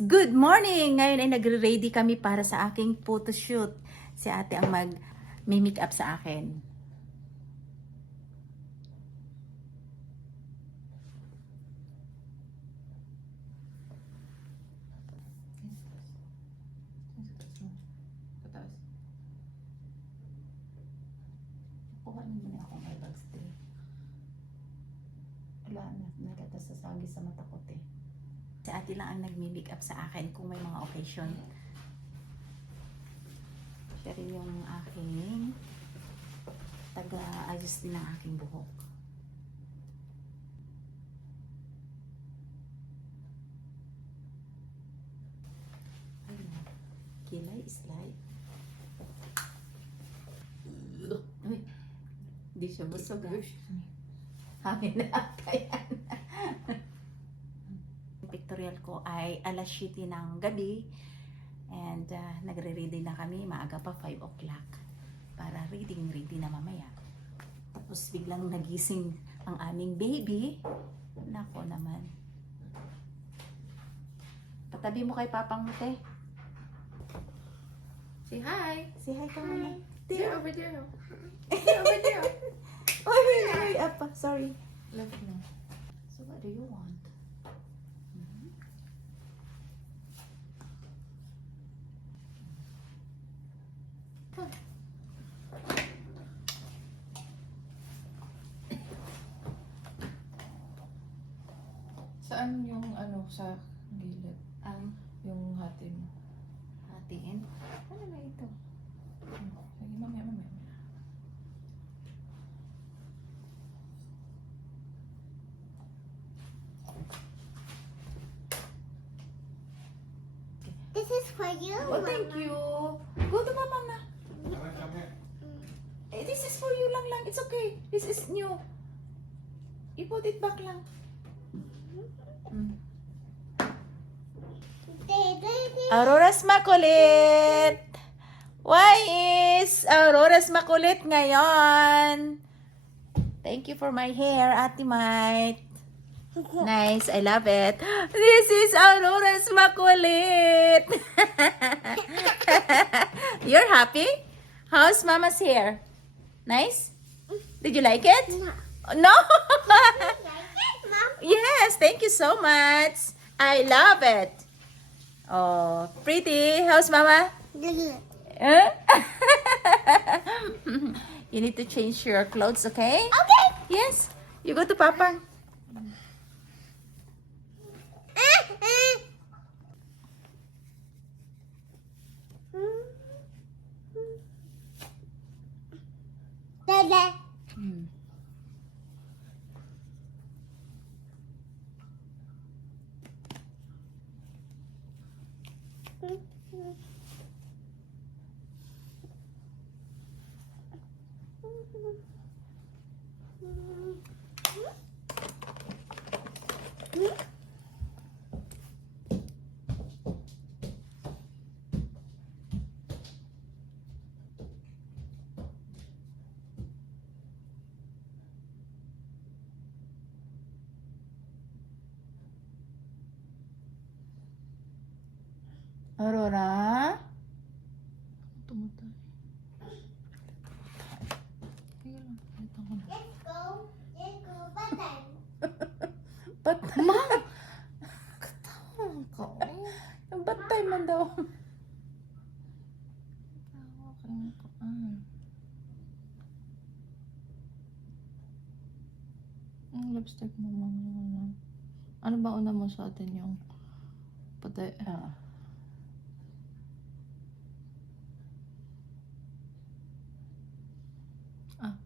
Good morning! Ngayon ay nagre-ready kami para sa aking photoshoot. Si ate ang mag-make up sa akin. Kuha naman ako may bags din. Wala na, nalatas sa sagi sa mata ko te. Si ate lang ang nag-make up sa akin kung may mga occasion. Siya rin yung aking taga-ayos din ng aking buhok. Ayun, kilay is light. Uy, hindi siya busog ah. Hangin na ata yan. Pictorial ko ay alas 7 ng gabi and nagre-ready na kami, maaga pa 5 o'clock para ready na mamaya. Tapos biglang nagising ang aming baby. Nako naman. Patabi mo kay papang mo te. Say hi. Say hi ka muna. They're over there. They're over there. Oy, apa, sorry. Love me. So what do you want? Saan yung ano sa gilid? Ang Yung hati mo. hatiin. Ano na ito? Sige, mamaya. This is for you, Oh, thank you. Go to mama na. Eh, this is for you lang. It's okay. This is new. You put it back lang. Aurora's makulit. Why is Aurora's makulit ngayon? Thank you for my hair, Ate Mite. Nice, I love it. This is Aurora's makulit. You're happy? How's Mama's hair? Nice? Did you like it? No. No? Like it, Mom? Yes, thank you so much. I love it. Oh, pretty. How's Mama? Good. Huh? You need to change your clothes, okay? Okay. Yes. You go to Papa. Dada. Aurora? Tumatay. Sige lang. Palitan ko na. Let's go. Let's go. Button. Ba't? Katawan ka. Yung ba't time man daw? Tawa kayong kaan. Ang lipstick mo mga ano ba una mo sa atin yung puti? Ah. Ah.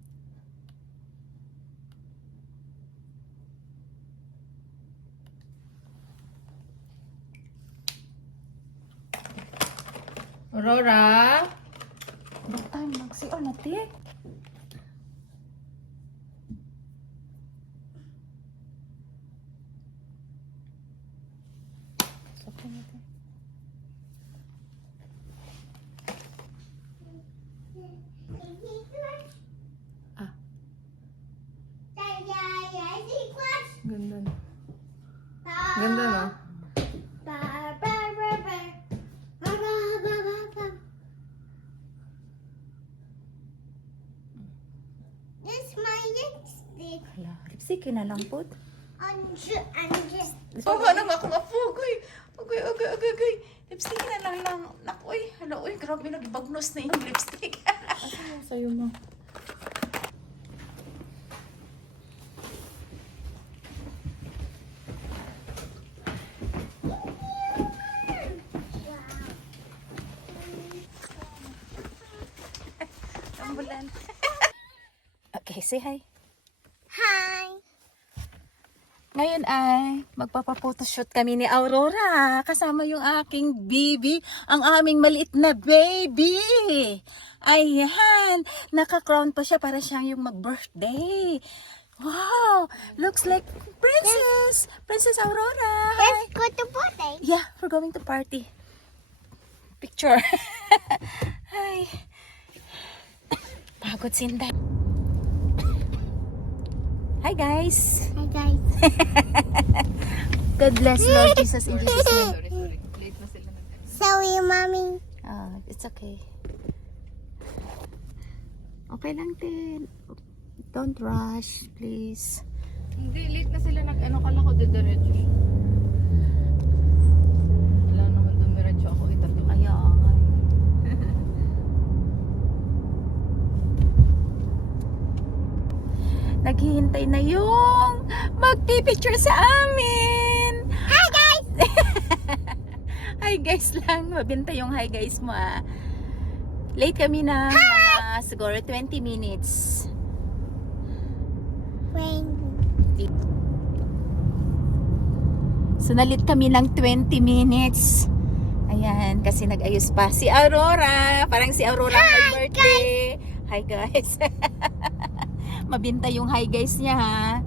Aurora? Ba't time mag-CR na, te? Sabi natin. Ah. Ganda na. Ganda na. Bye bye. Sige na lang po. I'm just. Oh, ano nga akong apogoy. Ugoy. Lipstick na lang. Naku, hala, grabe, nagibagnos na yung lipstick. Sa'yo mo. Ambulan. Okay, say hi. Hi. Ngayon ay magpapapotoshoot kami ni Aurora. Kasama yung aking baby, ang aming maliit na baby. Ayan, naka-crown pa siya para siyang yung mag-birthday. Wow, looks like princess. Princess Aurora. Let's go to party. Yeah, we're going to party. Picture. Hi. Pagod Sinday. Hi guys. Hi guys. God bless Lord Jesus in Jesus name. Sorry. Late na sila Sorry, mommy. It's okay. Okay lang din. Don't rush, please. Hindi, late na sila nag-ano, kala ko didiretso siya. Wala naman dumiretso ako itato. Ayaw. Naghihintay na yung magpipicture sa amin. Hi guys. Hi guys lang. Mabintay yung hi guys mo ah. Late kami na mga siguro 20 minutes. Friend. So nalit kami ng 20 minutes. Ayan, kasi nag-ayos pa si Aurora. Parang si Aurora ang birthday. Hi guys. Mabinta yung hi guys niya ha.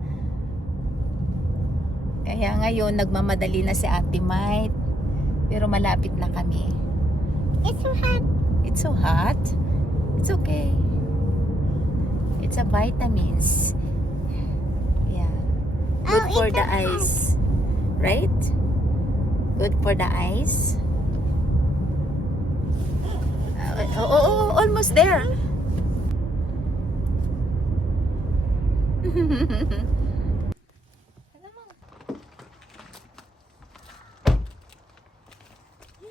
Kaya ngayon nagmamadali na si Ate Might. Pero malapit na kami. It's so hot. It's so hot. It's okay. It's a vitamins. Yeah. Good Oh, for it's the so hot. eyes. Right? Good for the eyes. Almost there.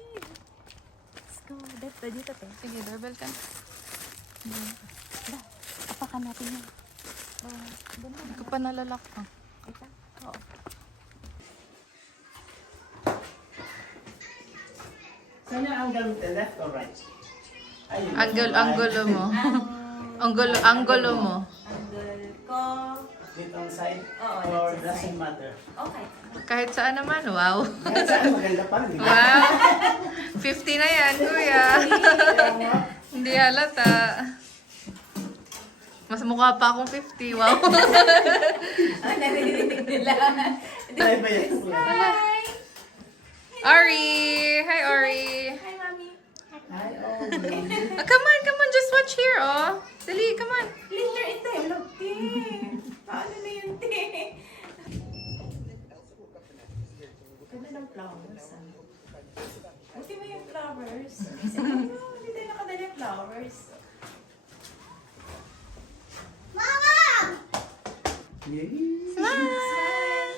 Let's go. Dito to. Sige, double ka. Apakan natin yun. Hindi ko pa nalalak pa. Ito? Oo. Saan yung angle mo? Left or right? Ayun. Angulo mo. Angulo mo. Angle ko. Dito ang side? Oo, Or that's the doesn't side. matter? Okay. Kahit saan naman, wow. Kahit saan maganda pa rin, di ba? Wow. 50 na yan, kuya. Hindi halata. Mas mukha pa akong 50, wow. Naririnig nila. Ay ba yan? Hi! Ori! Hi, Ori! Hi, Mami. Hi, Omi. Come on, just watch here, oh. Dali, come on. Later in dialogue, te. Paano na yun, te? Ganda ng flowers, ah. Buti mo yung flowers. Kasi, hindi tayo nakadala yung flowers. Mama. Yay! Smile!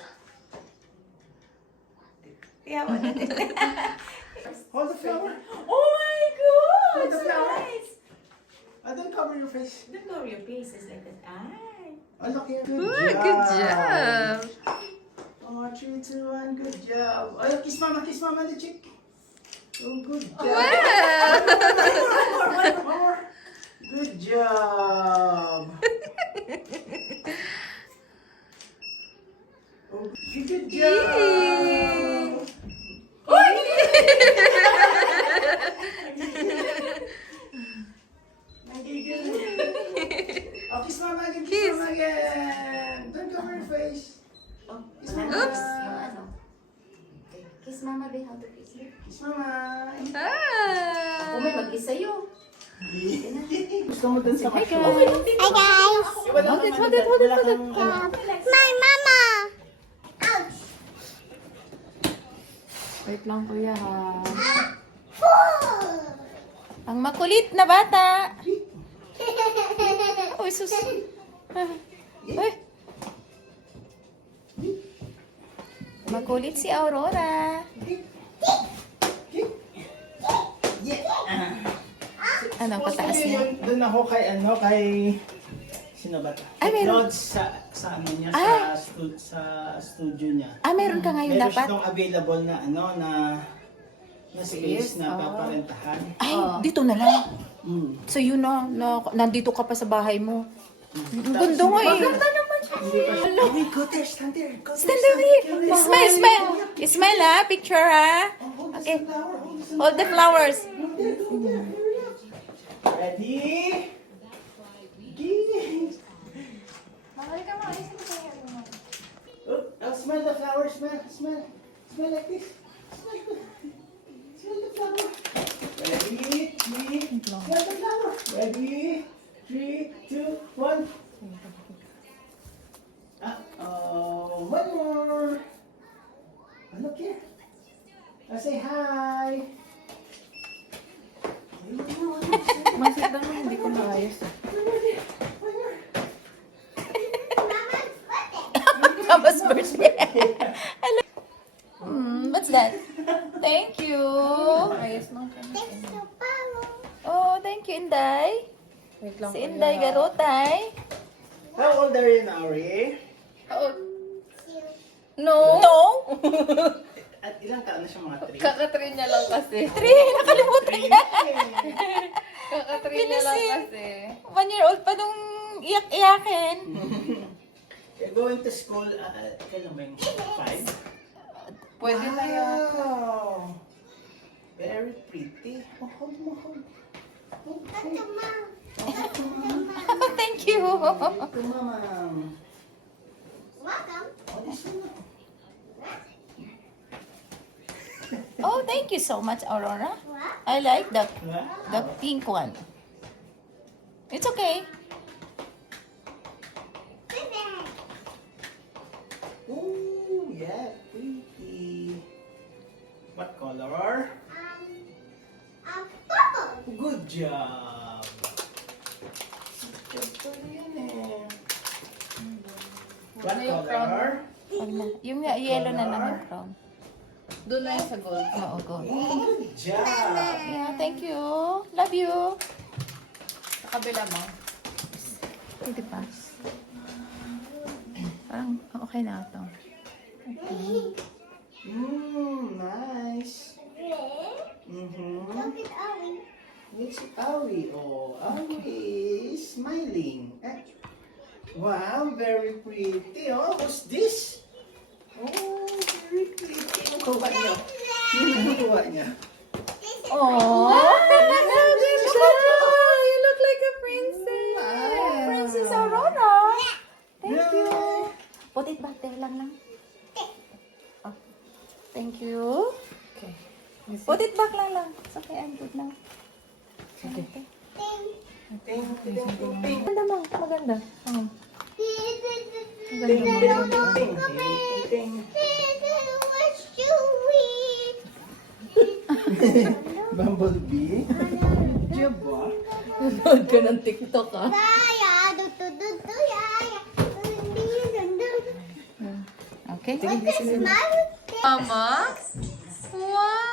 Kaya wala din. Hold the flower. Oh my God! Hold the So flower. nice! Don't cover your face. Don't cover your face. It's like that. Ay! Oh, look here. Ooh, good job. Oh, 3, 2, 1. Good job. Oh, kiss mama on the cheek. Oh, good job. Wow. One more. Good job. Oh, good job. Nagigil. Oh, kiss mama again. Kiss mama again. Don't cover your face. Oh, Kiss mama. Oops. Yung ano. Okay. Kiss mama, be. How to kiss you? Kiss mama. Oh, may mag-isa yun. Gusto mo dun sa Hi, macho? guys. Hi guys. Hold it. My mama. Ouch. Wait lang, kuya, ha. Ang makulit na bata. Uy, sus. Uy. Makulit si Aurora. Yeah. Ano, pataas niya? Doon ako kay sino ba? Ay, meron. Lods sa ano niya, Ah. sa studio niya. Meron ka ngayon Meron dapat? siyang available na na space na paparentahan. Ay, dito na lang. Mm. So yun na, nandito ka pa sa bahay mo. Ang ganda nga eh. Oh, go there, stand there. Go there, Stand over here. Smile, smile. Smile ha, picture ha. Okay. Hold the flowers. Ready? Oh, smell the flower, smell like this. Smell the flower. Ready, 3, smell the flower. Ready, 3, 2, 1. One more. Look here. Say hi. Masit lang hindi ko maayos. Mama's birthday. Hello. What's that? Thank you. Ayos lang siya. Thanks to Pao. Oh, thank you, Inday. Wait lang Si kuya. Inday Garotay. How old are you now, Ray? No. No? At ilang taon na siya, mga 3? Kakatrin niya lang kasi. 3. Nakalimutan niya. Kakatrin niya lang kasi. 1-year-old pa nung iyak-iyakin. You're going to school, kailan ba yung 5? Pwede na yan. Wow! Very pretty. Oh, hold mo, hold. Tato, Mom. Thank you. Ito, Mama. Welcome. Oh, this one. Oh, thank you so much, Aurora. What? I like the Wow. pink one. It's okay. Bye-bye. Ooh, yeah, pretty. What color? Purple. Good job. Good job yan eh. What Ano yung crown? color? Wag na. Yung yellow na lang yung crown. Doon na yan sa gold. Oo, go. Good job. Yeah, thank you. Love you. Sa kabila mo. Pwede pa. Parang okay na ito. Nice. Red. Mm-hmm. Look at Owie. It's Awi. Oh, Awi is smiling. Wow, very pretty. Oh, what's this? Oh, very pretty. Ang kuha niya. Yung kuha niya. Oh, you look like a princess. Wow. Princess Aurora. Thank Yeah. you. Put it back there lang lang. Oh, thank you. Okay. Put it back lang lang. It's okay, I'm good now. Okay. Thank you. Maganda mo, maganda. Oh. What's Chewie? Bumblebee? Diba? Nanood ka ng TikTok ah. Yaya, do, yaya. Okay. What's this, Mom? Mama? Wow!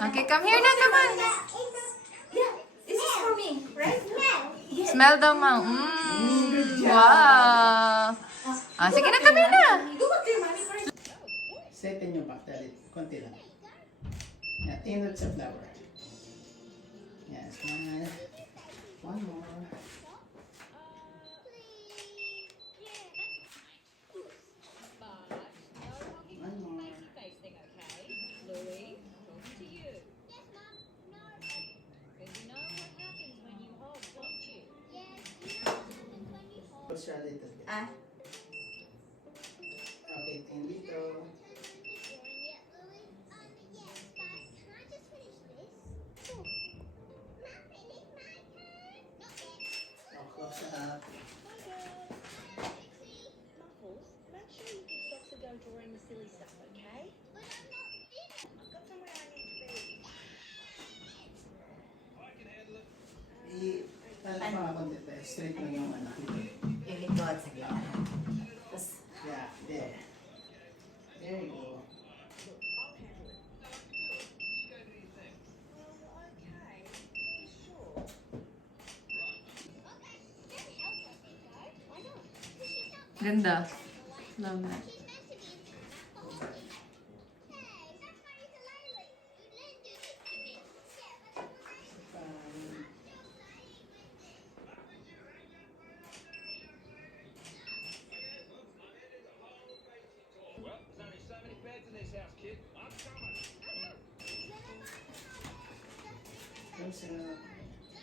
Okay, come here na naman. This is for me, right? Smell daw, Mom. Wow! Sige na, come here na. Setin yung back dalit. Konti lang. Yeah, tingnan sa flower. Yeah, smile. One more. One more. Let's try a little bit. Okay, tingin dito. Oh, close up. Straight lang yung anak. Yung likod sa gitna. Tapos, Yeah, there. There you go. Ganda. Love that.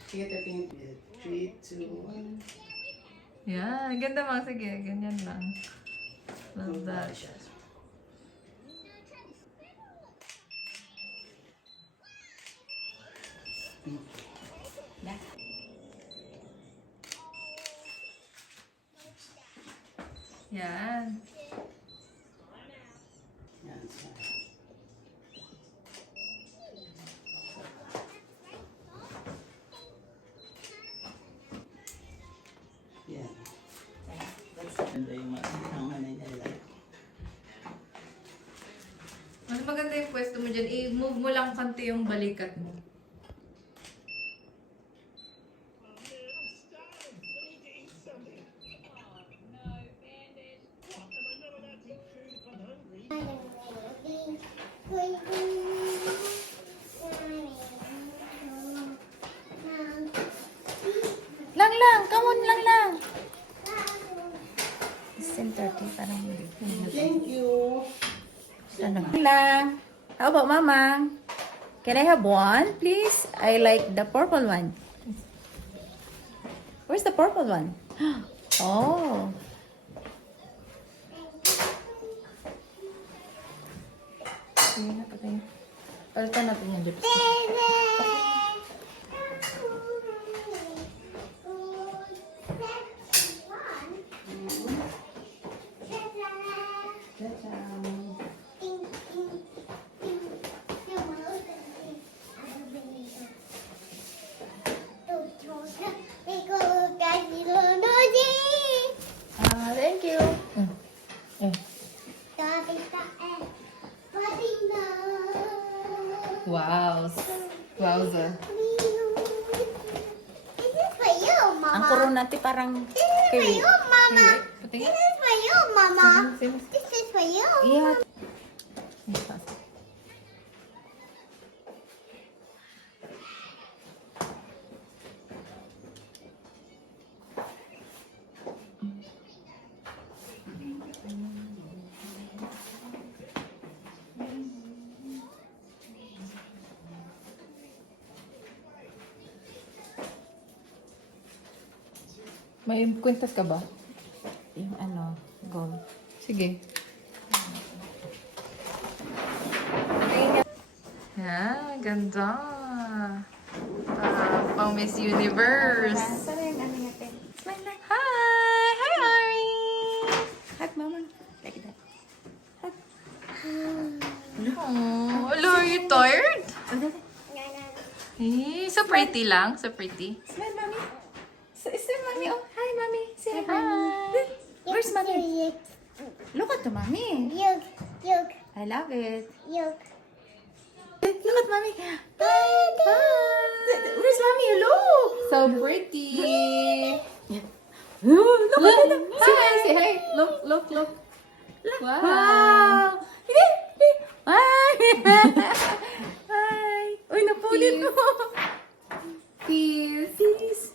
Theater paint. 3, 2, 1. Yeah, ganda mga. Sige, ganyan lang. Love that. yeah. Yan. Yan, so. Yan. Ganda yung ang ano niya lang. Mas maganda yung pwesto mo dyan. I-move mo lang konti yung balikat mo. Lang, come on, lang. It's 10:30, parang hindi. Thank you. Ano? Lang. How about mama? Can I have one, please? I like the purple one. Where's the purple one? Oh. Sige na, patay. Palitan natin yung lips. Thank you. Wow. Wowza. Ang coronati parang kiwi. Patingin. Yeah. May kwintas ka ba? Yung ano, gold. Sige. Yan, ganda. Pang Miss Universe. Sana yung ano natin. Smile lang. Hi! Hi, Ari! Hug, mama. Like that. Oh, hello, are you tired? Oh, dali. Eh, so pretty lang. So pretty. Smile, mommy. Smile, mommy. Oh, hi, mommy. Say hi. Where's mommy? Look at the mommy. I love it. Look at mommy. Hi. Where's mommy? Hello. So pretty. Look at them. Say hi, say hi. Look, look, look. Wow. Wow. Hi. Hi. Uy, napulit mo. Peace. Peace.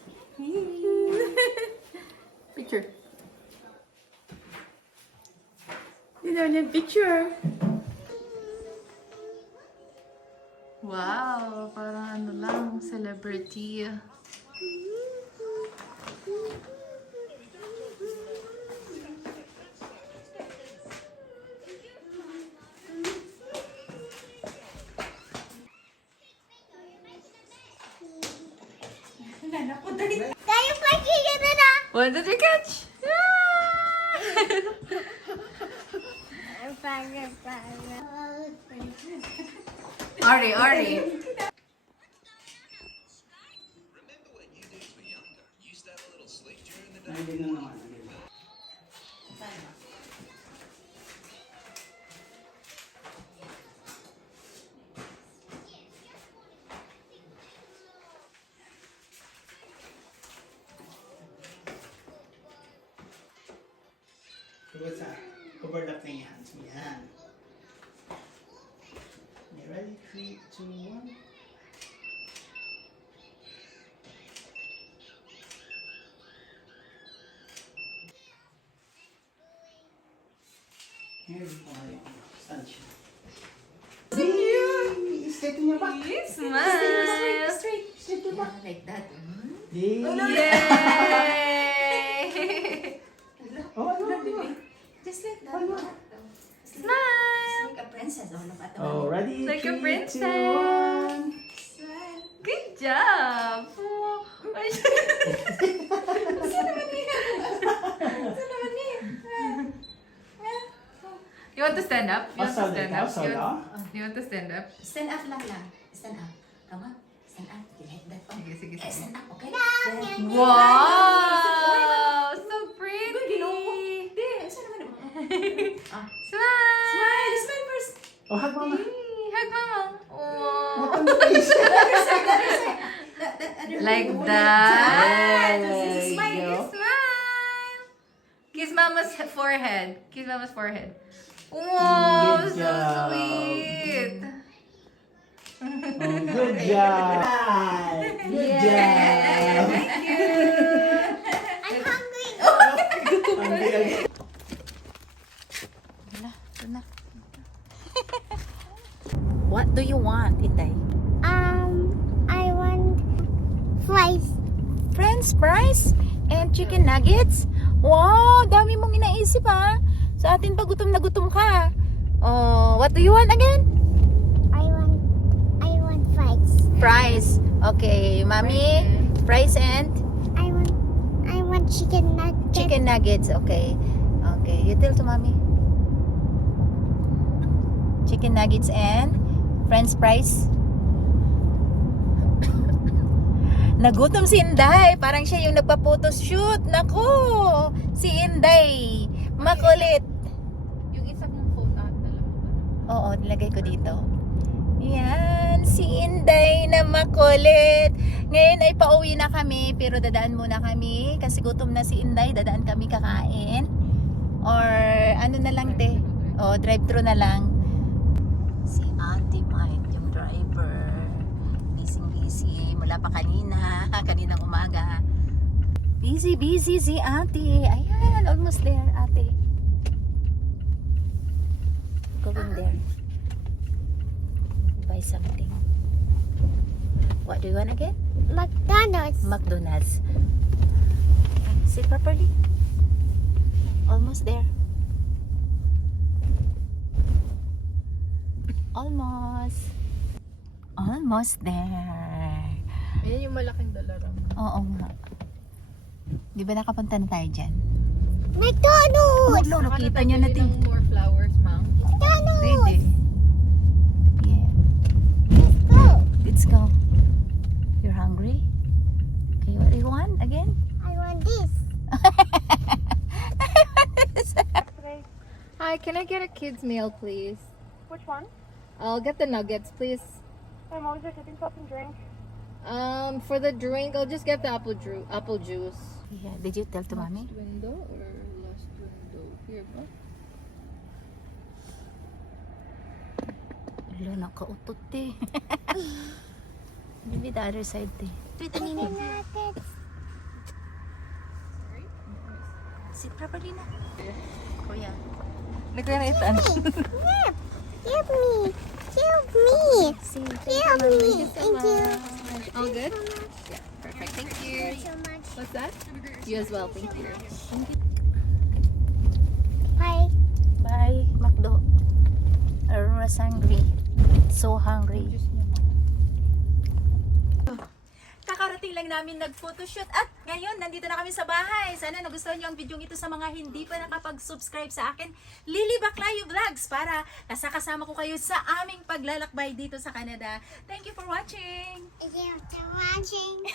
Picture. Hindi daw niya picture. Wow, parang ano lang, celebrity. What did you catch? Ari, Ari. Remember when you dudes were younger? Used to have a little Andin na naman. Andin na. Good sa overlap na yung hands mo. Yan. You ready? 3, 2, 1. Here we go. Sunshine. Cute! Straight in your back. Smile! Straight your back. Like that. Yay! Yay! Oh, no. Just like that. Ano? Smile! Like a princess. Oh, look at the Oh, ready? Like a 3, 2, princess. 1. Smile. Good job! You want to stand up? You want to stand up? You want to stand up? Stand up lang. Stand up. Come on. Stand up. You like that. Oh. Sige, sige, Eh, sige. stand up. Okay. Wow! So pretty! Hindi. Saan naman? Ah. Smile! Smile. Smile first. Oh, hug mama. Hug mama. Wow. What on the face? Like Yes. that. This is smile. There you go. Smile. Kiss mama's forehead. Kiss mama's forehead. Wow, Good so job. sweet. Oh, good job. Good job. Thank you. Hungry again. What do you want, Inday? I want fries. French fries and chicken nuggets? Wow, dami mong inaisip ha. Sa atin pa gutom na gutom ka. Oh, what do you want again? I want fries. Fries. Okay, mommy, fries and I want chicken nuggets. chicken nuggets. Okay. Okay, you tell to mommy. Chicken nuggets and French fries. Nagutom si Inday. Parang siya yung nagpa-photoshoot. Nako! Si Inday. Makulit. Yung isa mong phone dala mo ba? Oo, nilagay ko dito. Yan, si Inday na makulit. Ngayon ay pauwi na kami, pero dadaan muna kami. Kasi gutom na si Inday, dadaan kami kakain. Or ano na lang te? O, drive-thru na lang. Si Ate Mike, yung driver. Busy mula pa kanina, kaninang umaga. Busy si Ate. Ayan, almost there, Ate. Going there. Buy something. What do you want again? McDonald's. McDonald's. Sit properly. Almost there. Almost there. Ayan yung malaking dalaram. Oo nga. Di ba nakapunta na tayo dyan? McDonald's. Lolo, kita nyo natin. More flowers, ma'am. McDonald's. Pwede. Yeah. Let's go. Let's go. You're hungry? Okay, what do you want again? I want this. Hi, can I get a kid's meal, please? Which one? I'll get the nuggets, please. I'm always getting something to drink. For the drink, I'll just get the apple juice. Yeah, did you tell to mommy? Last window or last window? Here ba? Wala, nakautot eh. Maybe the other side eh. Chicken nuggets. Sit properly na. Kuya. Nagkanitan. Give me. Give me. Give me. Thank you. All good? Yeah, perfect. Thank you. So much. What's that? You as well. Thank you. Bye. Bye, Macdo. Aurora's hungry. So hungry. Kakarating lang namin nag-photoshoot at ngayon nandito na kami sa bahay. Sana nagustuhan nyo ang video ito sa mga hindi pa nakapag-subscribe sa akin, Lily Baclayo Vlogs, para kasama ko kayo sa aming paglalakbay dito sa Canada. Thank you for watching! Thank you for watching.